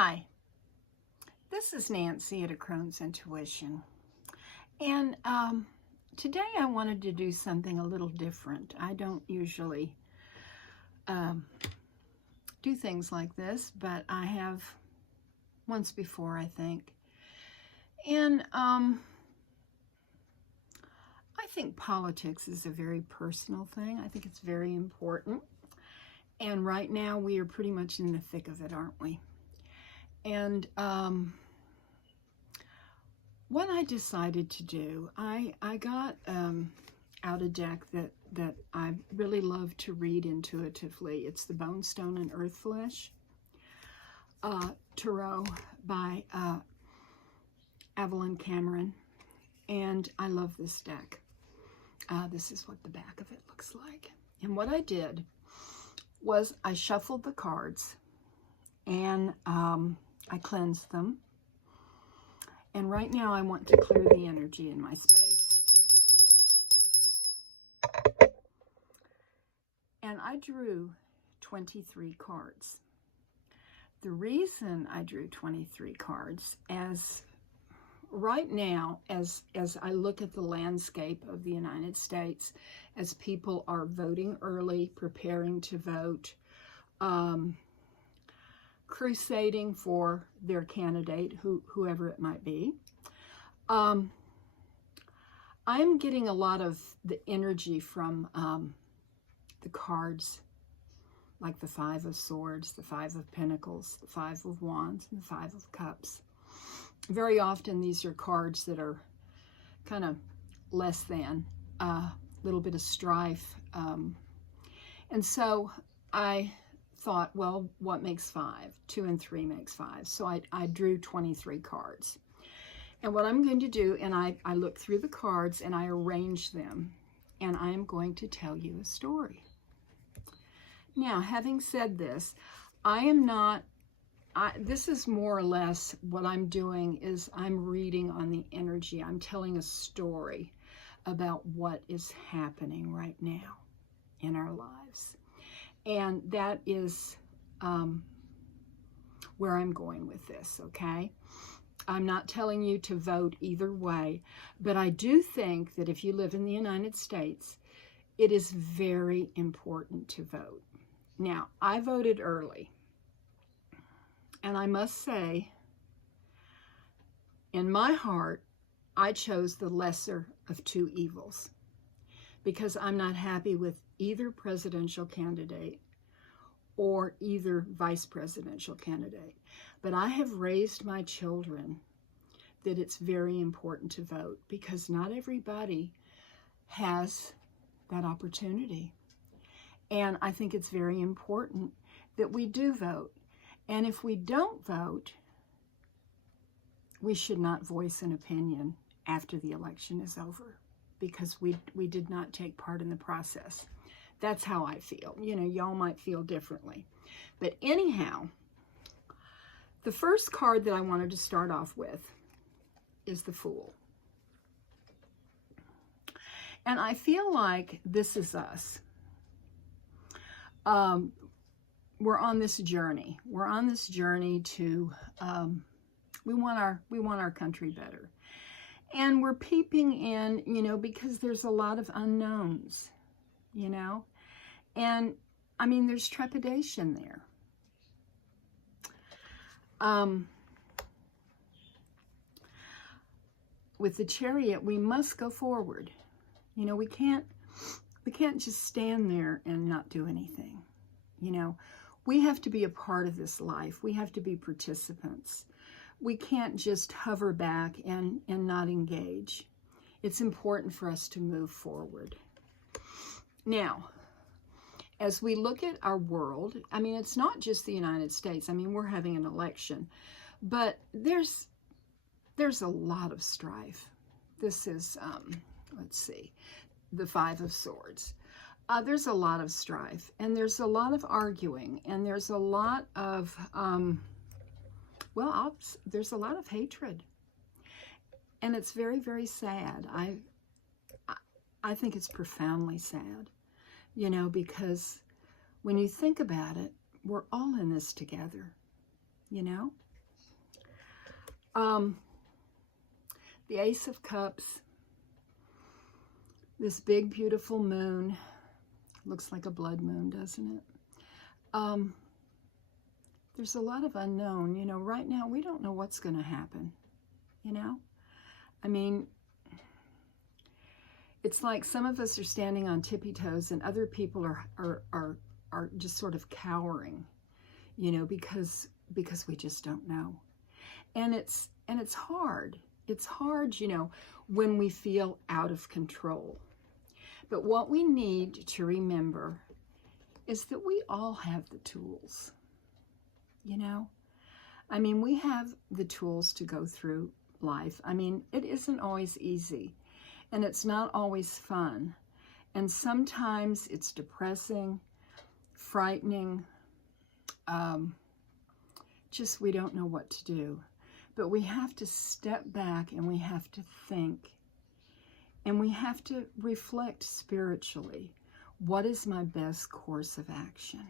Hi, this is Nancy at A Crone's Intuition, and today I wanted to do something a little different. I don't usually do things like this, but I have once before, I think. And I think politics is a very personal thing. I think it's very important. And right now we are pretty much in the thick of it, aren't we? And what I decided to do, I got out a deck that I really love to read intuitively. It's the Bonestone and Earthflesh Tarot by Evelyn Cameron. And I love this deck. This is what the back of it looks like. And what I did was I shuffled the cards and I cleansed them. And right now I want to clear the energy in my space. And I drew 23 cards. The reason I drew 23 cards, as right now, as I look at the landscape of the United States, as people are voting early, preparing to vote, crusading for their candidate, whoever it might be, I'm getting a lot of the energy from the cards, like the Five of Swords, the Five of Pentacles, the Five of Wands, and the Five of Cups. Very often these are cards that are kind of less than, a little bit of strife. And so I thought, well, what makes 5? 2 and 3 makes 5. So I drew 23 cards. And what I'm going to do, and I look through the cards and I arrange them, and I am going to tell you a story. Now, having said this, this is more or less what I'm doing is I'm reading on the energy. I'm telling a story about what is happening right now in our lives. And that is where I'm going with this, okay? I'm not telling you to vote either way, but I do think that if you live in the United States, it is very important to vote. Now, I voted early, and I must say, in my heart, I chose the lesser of two evils because I'm not happy with either presidential candidate or either vice presidential candidate. But I have raised my children that it's very important to vote because not everybody has that opportunity. And I think it's very important that we do vote. And if we don't vote, we should not voice an opinion after the election is over because we did not take part in the process. That's how I feel. You know, y'all might feel differently. But anyhow, the first card that I wanted to start off with is the Fool. And I feel like this is us. We're on this journey. We're on this journey to, we want our country better. And we're peeping in, you know, because there's a lot of unknowns, you know. And, I mean, there's trepidation there. With the Chariot, we must go forward. You know, we can't just stand there and not do anything. You know, we have to be a part of this life. We have to be participants. We can't just hover back and not engage. It's important for us to move forward. Now, as we look at our world, I mean, it's not just the United States. I mean, we're having an election, but there's a lot of strife. This is, let's see, the Five of Swords. There's a lot of strife, and there's a lot of arguing, and there's a lot of, there's a lot of hatred. And it's very, very sad. I think it's profoundly sad, you know, because when you think about it, we're all in this together, you know? The Ace of Cups, this big, beautiful moon. Looks like a blood moon, doesn't it? There's a lot of unknown. You know, right now we don't know what's going to happen, you know? I mean, it's like some of us are standing on tippy toes and other people are just sort of cowering, you know, because we just don't know. And it's hard. It's hard, you know, when we feel out of control. But what we need to remember is that we all have the tools, you know? I mean, we have the tools to go through life. I mean, it isn't always easy, and it's not always fun. And sometimes it's depressing, frightening, just we don't know what to do. But we have to step back and we have to think. And we have to reflect spiritually. What is my best course of action?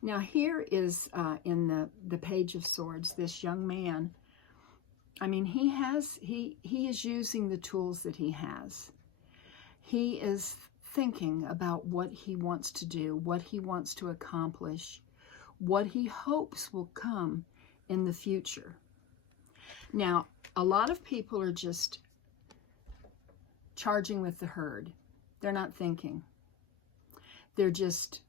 Now here is in the Page of Swords, this young man. I mean, he is using the tools that he has. He is thinking about what he wants to do, what he wants to accomplish, what he hopes will come in the future. Now, a lot of people are just charging with the herd. They're not thinking. They're just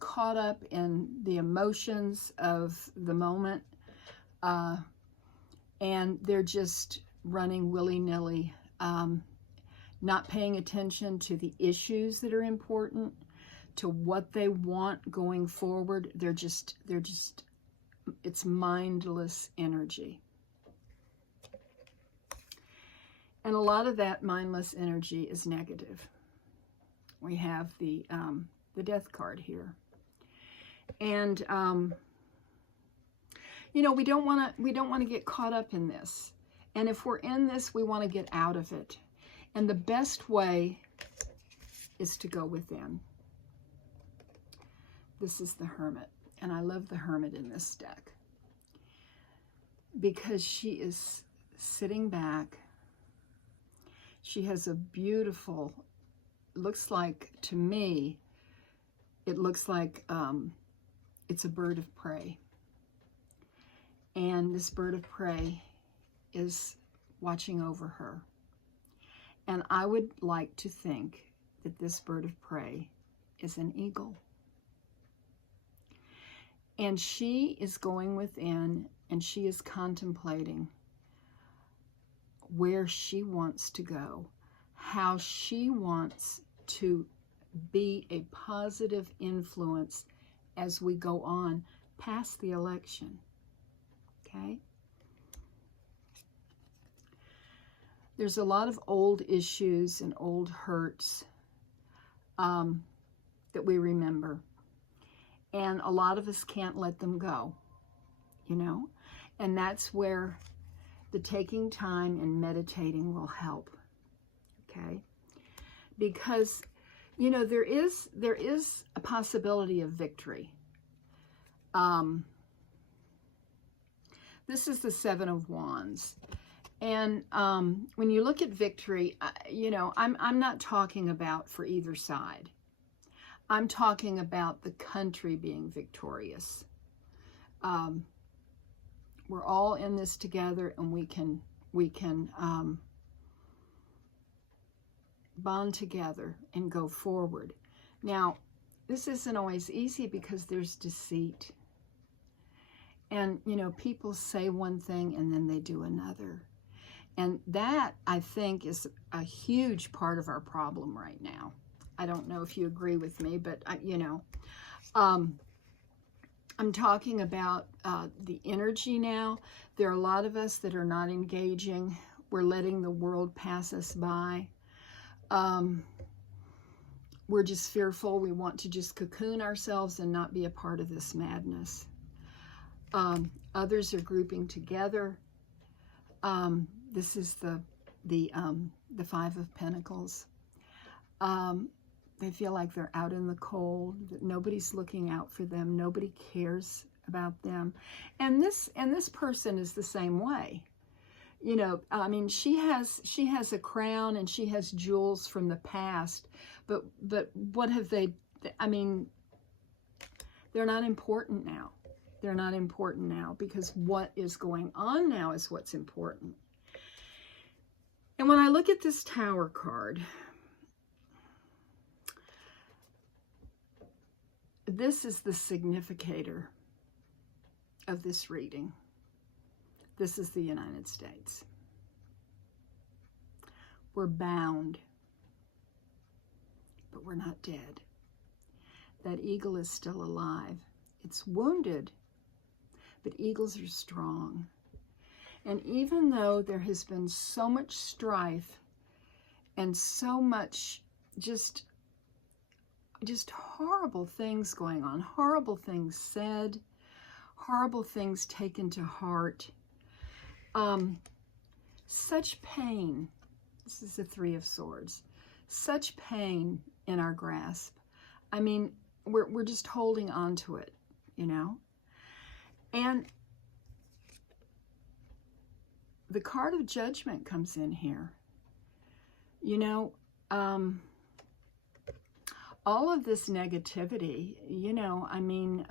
caught up in the emotions of the moment, and they're just running willy-nilly, not paying attention to the issues that are important, to what they want going forward. They're just, it's mindless energy. And a lot of that mindless energy is negative. We have the Death card here. And, you know, we don't want to get caught up in this. And if we're in this, we want to get out of it. And the best way is to go within. This is the Hermit. And I love the Hermit in this deck, because she is sitting back. She has a beautiful, looks like, to me, it looks like it's a bird of prey. And this bird of prey is watching over her. And I would like to think that this bird of prey is an eagle. And she is going within, and she is contemplating where she wants to go, how she wants to be a positive influence as we go on past the election. Okay? There's a lot of old issues and old hurts that we remember. And a lot of us can't let them go, you know? And that's where the taking time and meditating will help, okay? Because, you know, there is a possibility of victory. This is the Seven of Wands. And when you look at victory, you know, I'm not talking about for either side. I'm talking about the country being victorious. We're all in this together, and we can bond together and go forward. Now, this isn't always easy because there's deceit. And, you know, people say one thing and then they do another. And that, I think, is a huge part of our problem right now. I don't know if you agree with me, but, you know, I'm talking about the energy now. There are a lot of us that are not engaging. We're letting the world pass us by. We're just fearful. We want to just cocoon ourselves and not be a part of this madness. Others are grouping together. This is the Five of Pentacles. They feel like they're out in the cold, that nobody's looking out for them. Nobody cares about them. And this person is the same way. You know, I mean, she has a crown and she has jewels from the past, but what have they, I mean, they're not important now. They're not important now, because what is going on now is what's important. And when I look at this Tower card, this is the significator of this reading. This is the United States. We're bound, but we're not dead. That eagle is still alive. It's wounded, but eagles are strong. And even though there has been so much strife and so much just horrible things going on, horrible things said, horrible things taken to heart, such pain. This is the Three of Swords. Such pain in our grasp. I mean, we're just holding on to it, you know? And the card of Judgment comes in here. You know, all of this negativity, you know, I mean,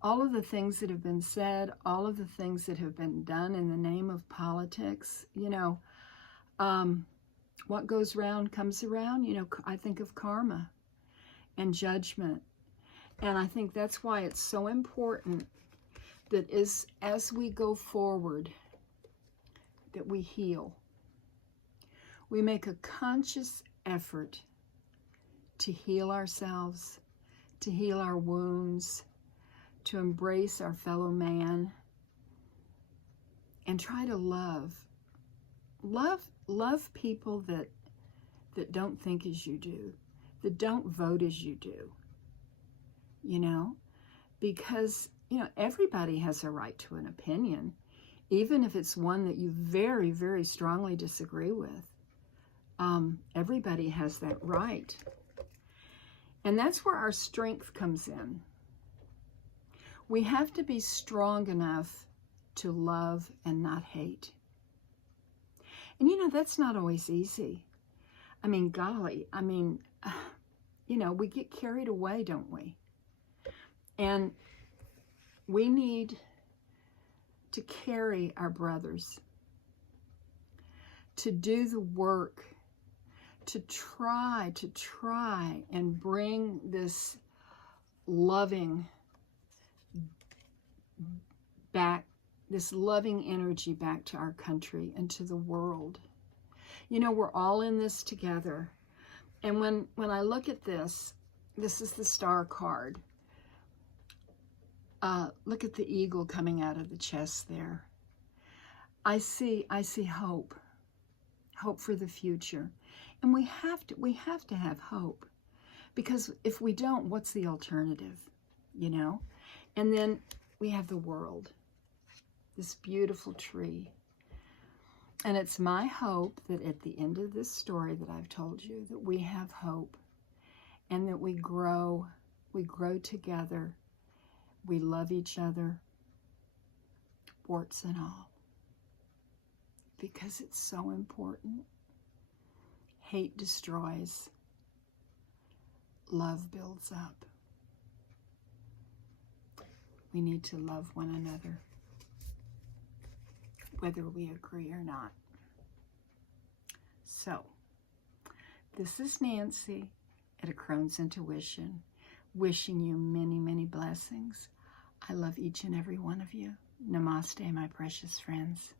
all of the things that have been said, all of the things that have been done in the name of politics, you know, what goes round comes around. You know, I think of karma and judgment. And I think that's why it's so important that as we go forward, that we heal. We make a conscious effort to heal ourselves, to heal our wounds, to embrace our fellow man, and try to love people that don't think as you do, that don't vote as you do, you know, because, you know, everybody has a right to an opinion, even if it's one that you very, very strongly disagree with. Everybody has that right. And that's where our strength comes in. We have to be strong enough to love and not hate. And, you know, that's not always easy. I mean, golly, I mean, you know, we get carried away, don't we? And we need to carry our brothers, to do the work, to try and bring this loving back, this loving energy back to our country and to the world. You know, we're all in this together. And when I look at this, this is the Star card. Look at the eagle coming out of the chest there. I see hope for the future. And we have to have hope, because if we don't, what's the alternative, you know? And then we have the world, this beautiful tree. And it's my hope that at the end of this story that I've told you, that we have hope and that we grow together. We love each other, warts and all, because it's so important. Hate destroys. Love builds up. We need to love one another, whether we agree or not. So, this is Nancy at A Crone's Intuition, wishing you many, many blessings. I love each and every one of you. Namaste, my precious friends.